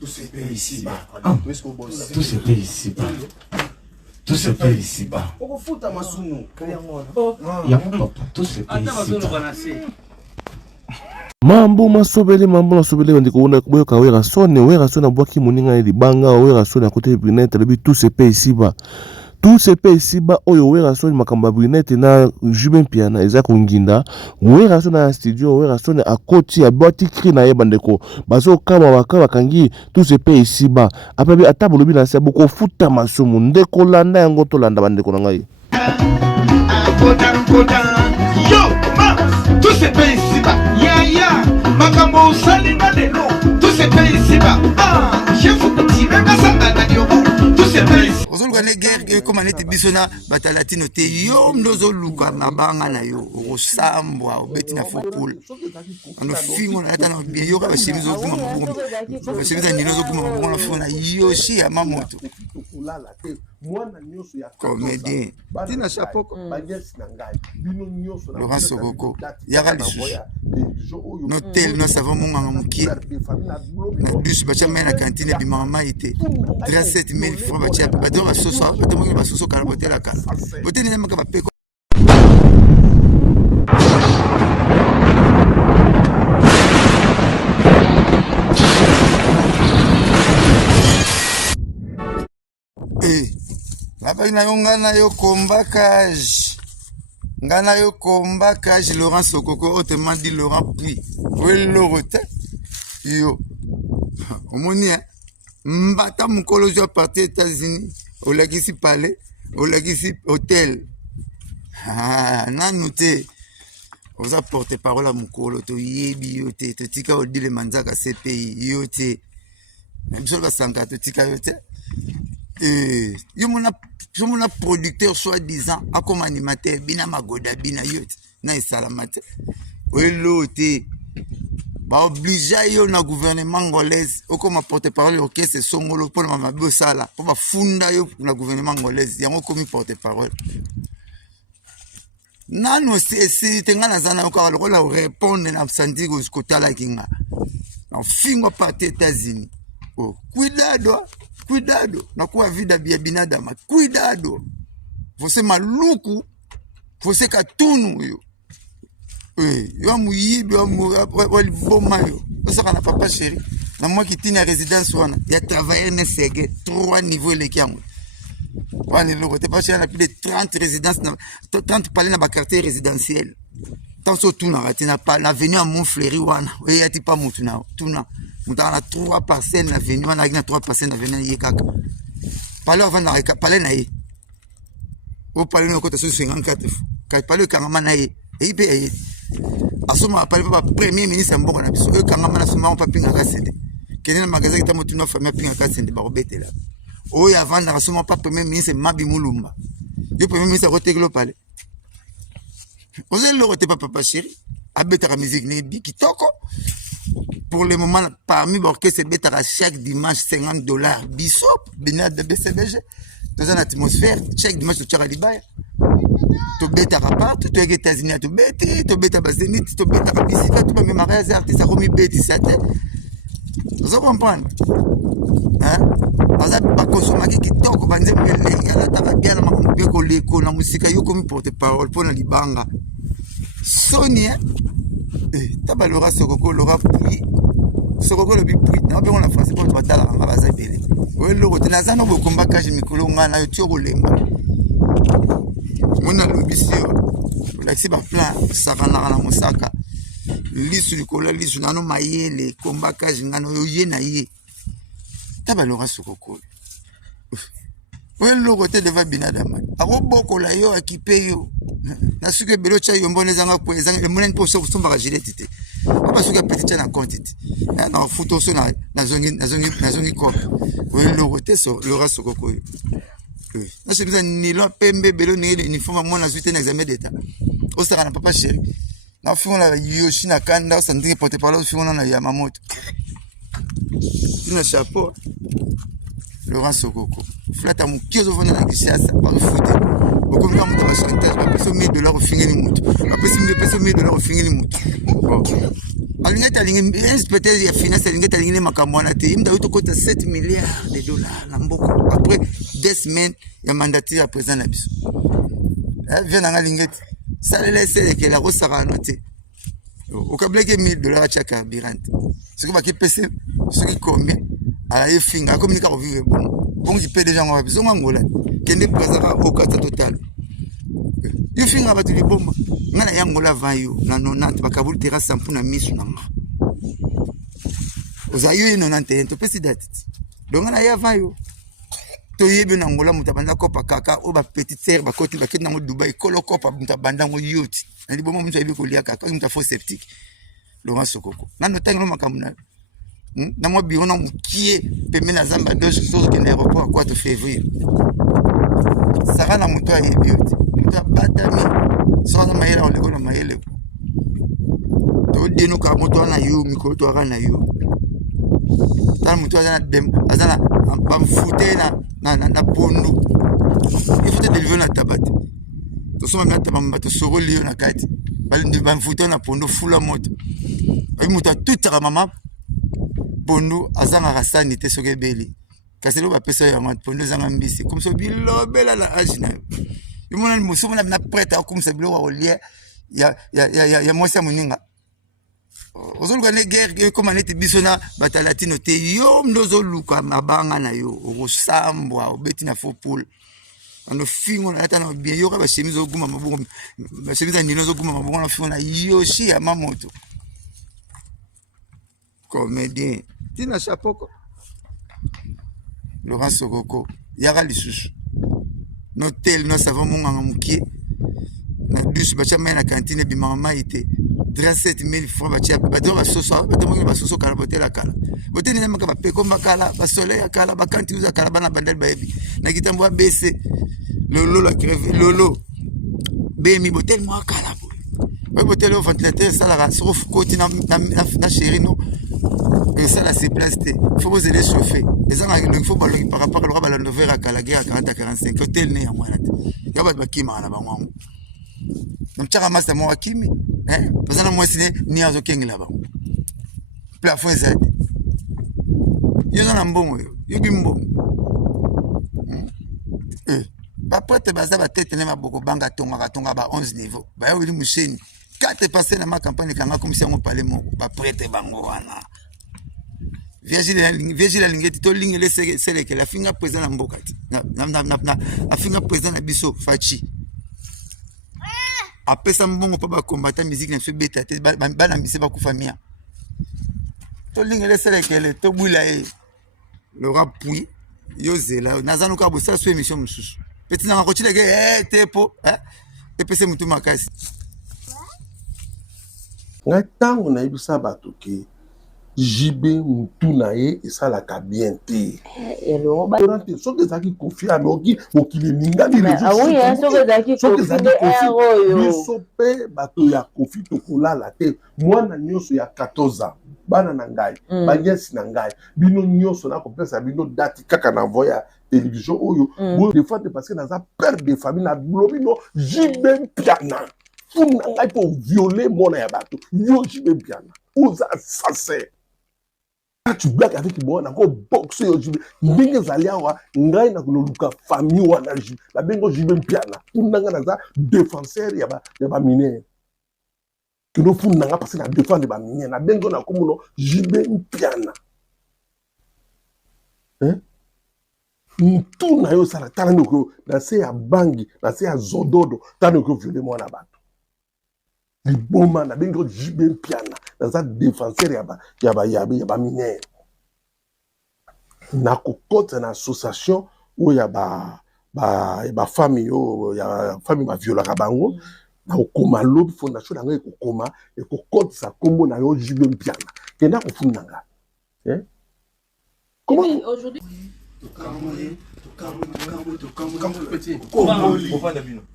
Tout se paye ici-bas. Tout se paye ici-bas. Tout se paye ici-bas. Tout se paye ici-bas. Mambo masobele ndiko una kuboka wera sone bwaki muninga libanga wera sone akote brunette lebi tout se paye ici-bas. Tout se paye ici-bas oyo wera sone makamba brunette na Juben Piana eza konginda wera sone na studio wera sone akoti aboti cri na ye bandeko bazo kama wakaba kangi tout se paye ici-bas apabi atabo lobi na se boko futa masumu ndeko landa yango to landa bandeko na ngai yo ma tout se paye ici-bas ya makambo salinga lelo tout se paye ici-bas chef tibe kasanga na diobo tout se paye ozoluka ne guerre comme anete bisona batalatino te yo ndozoluka mabanga na yo okosambwa obeti na fokul ano fingo na tana bien yo ka shimizo kuma mabongo shimizo nino kuma mabongo na fona yo shi ya mamoto comédien tina chapeau Laurent Sokoko yaka lisusu notel no savon monganga mokie na bus bacha mena cantine bimama ite 37,000 francs bacha badoro basoso batomoni basoso kala botela kala boteni na maka bapeko Lapa na yo ngana yo kombakage Laurent Sokoko autrement dit Laurent Puy oui lorote yo omoni mbata mukolo jo parti États-Unis olagisi palais olagisi hôtel nanu te oza porte parole à mukolo to yebi yo te to tika odile manzaka CPI yo te biso ba sanka to tika yo te yo mona producteur soi-disant comme animateur bina magoda bina yote na isalamate welo te ba obligé yo na gouvernement ngolaise comme porte-parole orchestre songolo pour mama bosala pour ba funda yo na gouvernement ngolaise yango comme porte-parole nano si tengana zana ko la répondre na sandi ko skotala kinga na fingo parti États-Unis cuidado na kuwa vida bia binadamu cuidado você maluco você katunu yo yo muyibi walivoma yo osaka na papa chéri na moi qui tient résidence wana ya travailler na sege 3 niveaux les kiango wana le côté pas chéri na plus de 30 résidences 30 palais na ba quartier résidentiel tant surtout na ratina pas l'avenue à Montfleury wana et yati pas mutuna tuna mutana 3 parcelles na avenue wana na 3 parcelles na avenue yekaka palais avant na palais na ye au palais na côté 54 ka palais kangama na ye et pe asoma palais pas premier ministre mboko na biso e kangama na soma pas pinga kasende kene na magasin kita mutuna famille pinga kasende ba robetela o ya vanda asoma pas premier ministre Mabi Mulumba le premier ministre roteglo palais vous allez le rete papa chéri abeta la musique ne bi kitoko pour le moment parmi l'orchestre betara chaque dimanche $50 bisop benade de BCBG dans une atmosphère chaque dimanche tu as libaya to betara partout to aux États-Unis to beta bazenit to beta bisika to même mariage artiste comme beti sate vous comprenez hein baza ba consommer kitoko banze melenge ala taka bien na makombe ko leko na musika yo comme porte parole pour na libanga Sonia taba Laurent Sokoko Laurent Puy Sokoko le Puy na be on la France pour batala nga baza belé we loko te nazana bo komba kaje mikolo nga na yo tio kolemba mona lobisio laxi ba plan sakana na musaka lisu likolo lisu nano mayele komba kaje ngano yo ye na ye taba Laurent Sokoko we loko te deva binadama akoboko la yo akipe yo na suke belo cha yombo nezanga ko ezanga le monene pour somba ka gilette te ba suke petit na compte na photo so na zoni ko we logo te so Laurent Sokoko na se bizana ni lo pembe belo ni uniforme mo na suite na examen d'état o sera na papa chéri na fond la yoshi na kanda sa ndike porte parole fond na Yamamoto une chapeau Laurent Sokoko flata mukiozo vona na kisiasa ba foot okomi ka mutu bachantage bapesi $1000 ofingeli mutu bapesi $1000 ofingeli mutu alingi ete alingi inspecteur ya finance alingi ete alingi makambo wana te imda uti okota $7 milliards na mboka après 2 semaines ya mandature ya président na biso vie nanga alingi ete salela eselekela kosakana te okableke $1000 atia carburant soki bakipesi soki combien alaye finga akomi nika kovivre bon kipe déjà ngwa biso ngangola kende présaka okata total yo finga batu libomba ngana yangola 20 yo na 90 bakabuli terrasse mpuna misu nanga ozayo 91 to pesi date donc ngana ya 20 yo to yebe na ngola mutabanda kopa kaka o ba petite sœur ba koti ba kenda ngo Dubai kolo kopa mutabanda ngo yoti na libomba mutu ayebi kolia kaka muta faux septique Laurent Sokoko nano tango makamuna na mwa biro na mukie pembe na zamba dojo sozo kende aéroport à 4 février saka na mutu ayebi yoti mutu abatami sozo mayela oleko na mayele to dino ka mutu ana yo mikolo to ana yo tan mutu azana bamfute na pondu ifute deliver na tabate to soma na tabamba to soro liyo na kati bamfute na pondu fula moto ay mutu tutaka mama pondu azanga rasani te soke beli kasi lo bapesa yo ngant pondu zanga mbisi comme so bilobela la age na yo mona musumu na prête comme ça bilo wa olie ya mosa muninga ozoluka ne guerre comme anete bisona batalatino te yo ndozoluka mabanga na yo okosambwa obeti na faux poule ando fingo na ata na bien yo ka ba chemise oguma mabongo ba chemise ndino zoguma mabongo na fingo na yoshi ya mamoto comédien tina chapoko Laurent Sokoko yaka lisusu no tel no savon monganga mukie na douche bacha mai na cantine bimama ite 37,000 francs bacha badoro basoso batomoni basoso kala botela kala boteni na maka bapeko makala basoleil ya kala bakanti uza kala bana bandel baebi na kitambo abese lolo la creve lolo bemi botel mo kala bo botel au ventilateur sala sauf côté na chéri no et ça là c'est place il faut vous aider chauffer et ça il faut balogi par rapport à le nouvelle à la guerre à 40 à 45 hôtel né à moi là ya ba bakima na bango namchaka master mo akimi parce que moi c'est ni azo kengi là ba plafond ça yo na mbongo yo bimbo ba pote baza ba tête na maboko banga tonga ba 11 niveau ba yo li musheni 4 passer na ma campagne kanga comme si on parlait moko ba prête bango wana Virgile Lingeti to lingele sele ke la finga président na mboka ti na finga président na biso fachi apesa mbongo pa ba combattant musique na fe beta te ba na mbise ba ku famia to lingele sele ke le to bula e le rapui yo zela nazanu ka bo sa so émission mususu petit na ko chile ke tepo et pese mutu makasi ngatango na ibisa bato ke jibe mutu na ye esalaka bien te soki ezalaki kofi ameoki mokili ningani biso mpe bato ya kofi tokolala te mwana nyonso ya 14 ans bana na ngai banyasi na ngai bino nyonso nakopesa bino dati kaka na voix ya télévision oyo bodefande parce que naza père de famille na blobino jibe mpiana funa ngai po violer mona ya bato yo jibe mpiana oza assassin. Tu blagues avec moi, on a boxé au jibe. Ndenge zali awa ngai na kuluka famille wana jibe. La bengo jibe mpiana. Unanga naza défenseur ya ba minier. Kino funanga parce na défendre ba minier. Na bengo na komuno jibe mpiana. Tout na yo sala tala ndoko na se ya bangi, na se ya zododo, tala ndoko violer moi na bato. Liboma na bengo jibe mpiana. Dans un défenseur ya ba minière na kokote na association où ya ba famille ya famille ma violaka bango na okoma lobby fondation na ko koma e kokote sa kombo na yo jibe mpiana kenda ko funanga comment aujourd'hui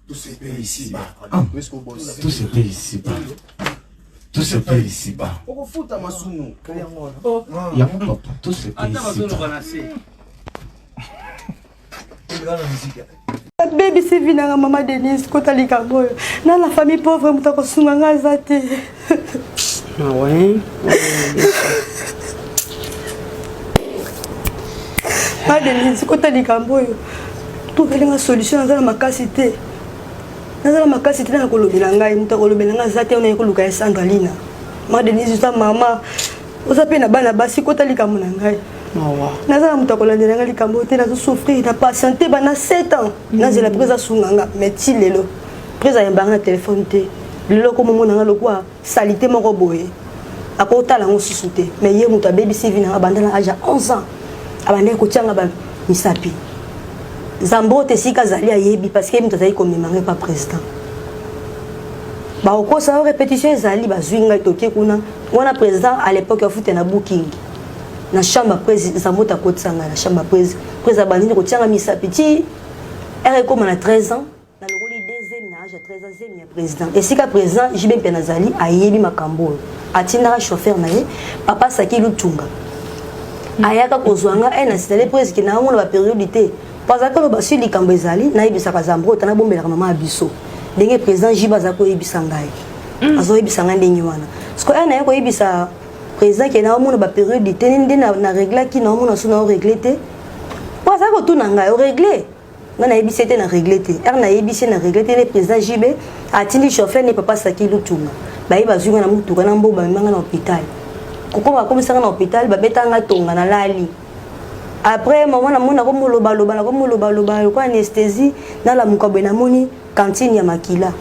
tout se paye ici bas tout se paye ici bas tout se paye ici bas. Il y a mon papa, tout se paye ici bas. Baby c'est vina maman Denise kota likambo na la famille pauvre mutako sunga ngazate. Ah ouais. Ma Denise kota likambo tout velinga solution na makasi te. Na makasi te na kolobela ngai mutako kolobela ngazate ona ekoluka esandalina. Ma Denise ta mama ozape na bana basi kota likambo na ngai. Nazala mutako landela ngai likambo te nazo souffrir na patiente bana 7 ans nazela presa sunganga mais ti lelo presa yambanga na téléphone te lelo ko momo nanga lokwa salité moko boye akotala ngo susute mais ye muta baby CV na bandana âge 11 ans abande ko tianga ba misapi Zambo te sika zali ayebi parce que mutazali ko memanga pas président ba oko sa répétition zali ba zwinga toke kuna wana président à l'époque ya foot na booking na chambre président Zambo ta kotsanga na chambre président bandini ko tianga misapi ti elle comme na 13 ans na lokoli deuxième na âge 13 ans zemi ya président et sika président jibe penazali ayebi makambo atinda chauffeur na ye papa saki lutunga ayaka kozwanga na installé presque na mona ba périodité parce que le basi likambo ezali na yebisa ka Zambo tana bombela mama biso ndenge président jiba za ko yebisa ngai azo yebisa ngai ndenge wana parce que na ko yebisa président qui na mona ba périodité ndenge na régler ki na mona sona régler te parce que tout na ngai régler na yebisa te na régler te na yebisa na régler te le président jibe atindi chauffeur ne papa saki lutunga ba yeba zunga na mutuka na mboba manga na hôpital kokoma komisanga na hôpital ba betanga tonga na lali après maman na mona ko moloba loba ko anesthésie na la mukabwe na moni cantine ya makila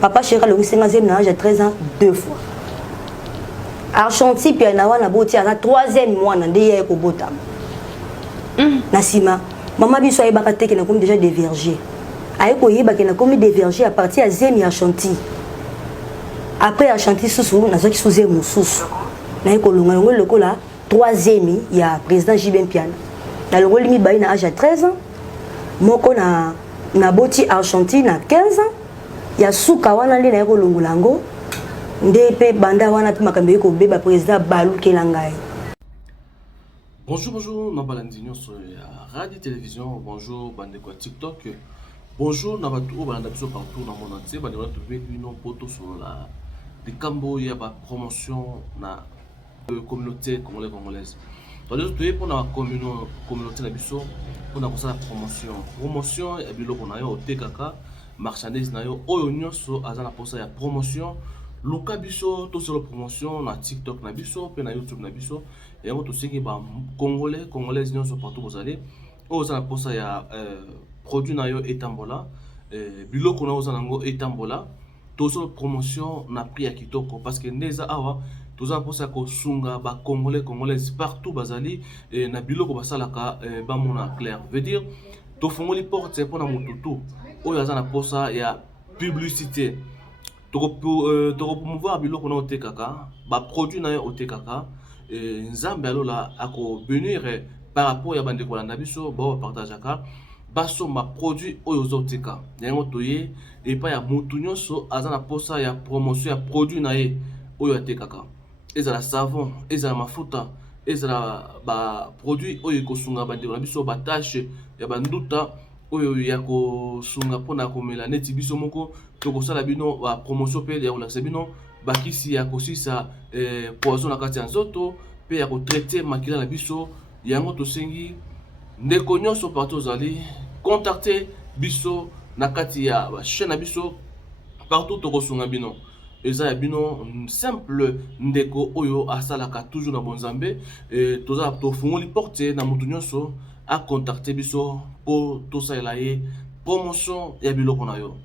papa chéri le 5e na âge 13 ans 2 fois Argentine puis na wana boti à 3e mois na ndeye ko botama na sima maman biso ay bakate ke na comme déjà des vergers ay ko yeba ke na comme des vergers à partir ya zemi Argentine après Argentine susu na zoki suze mususu na ko longa longo lokola 3e ya président Jibem Piana na longo limi bayi na âge à 13 ans moko na boti Argentine à 15 ans ya suka wana le na ko longo lango ndepe banda wana pe makambe ko beba président balukela ngai. Bonjour, Nabalandi sur Radio Télévision, bonjour, Bandeko TikTok, bonjour, Nabatou, Bandabiso partout dans mon entier, Bandeko trouver une photo sur la de Cambo, il y a une promotion na communauté congolaise. Donc, tu es pour la communauté Nabiso, pour la promotion, et puis on a eu au TKK, marchandise, na yo, oyo so azana pour ça, il y a promotion. Luka biso to sur la promotion na TikTok na biso pe na YouTube na biso et on to siki ba congolais nyonso partout vous allez ozana posa ya produit na yo etambola biloko na ozana ngo etambola to sur la promotion na prix ya kitoko parce que ndeza awa tozana posa ko sunga ba congolais partout bazali na biloko basalaka ba mona clair veut dire to fongoli porte pour na mututu oyo azana posa ya publicité pour promouvoir biloko na otekaka ba produit na yo otekaka nzambe alola ako venir par rapport ya bande kolanda biso ba partageaka baso ma produit oyo zoteka yango toye et pas ya mutu nyonso azana posa ya promotion ya produit na ye oyo atekaka ezala savon ezala mafuta ezala ba produit oyo kosunga bande kolanda biso ba tâche ya banduta oyo ya ko sunga pona komela neti biso moko to ko sala bino ba promotion pe ya kolakisa bino bakisi ya kosisa poison na kati ya nzoto pe ya ko traiter makila na biso yango to sengi ndeko nyonso partout ozali contacter biso na kati ya ba chaîne na biso partout to ko sunga bino eza ya bino simple ndeko oyo asalaka toujours na bonzambe toza to fungoli porte na mutu nyonso à contacter biso pour tout ça là et promotion ya biloko na yo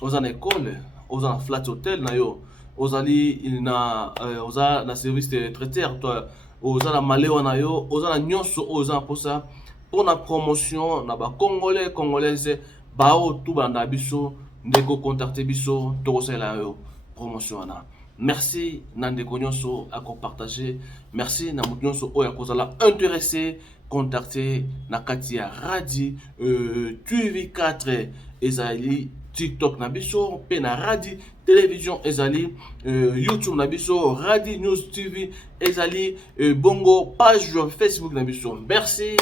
oza na école oza na flat hotel na yo ozali na oza na service de traiteur toi oza na malewa na yo oza na nyonso oza posa pour na promotion na ba congolaise ba o tout banda biso ndeko contacter biso to ça là yo promotion na merci na ndeko nyonso à partager merci na mutu nyonso oya kozala intéressé contacter na katia Radio TV4 ezali TikTok na biso pe na Radio Télévision ezali YouTube na biso Radio News TV ezali bongo page Facebook na biso merci.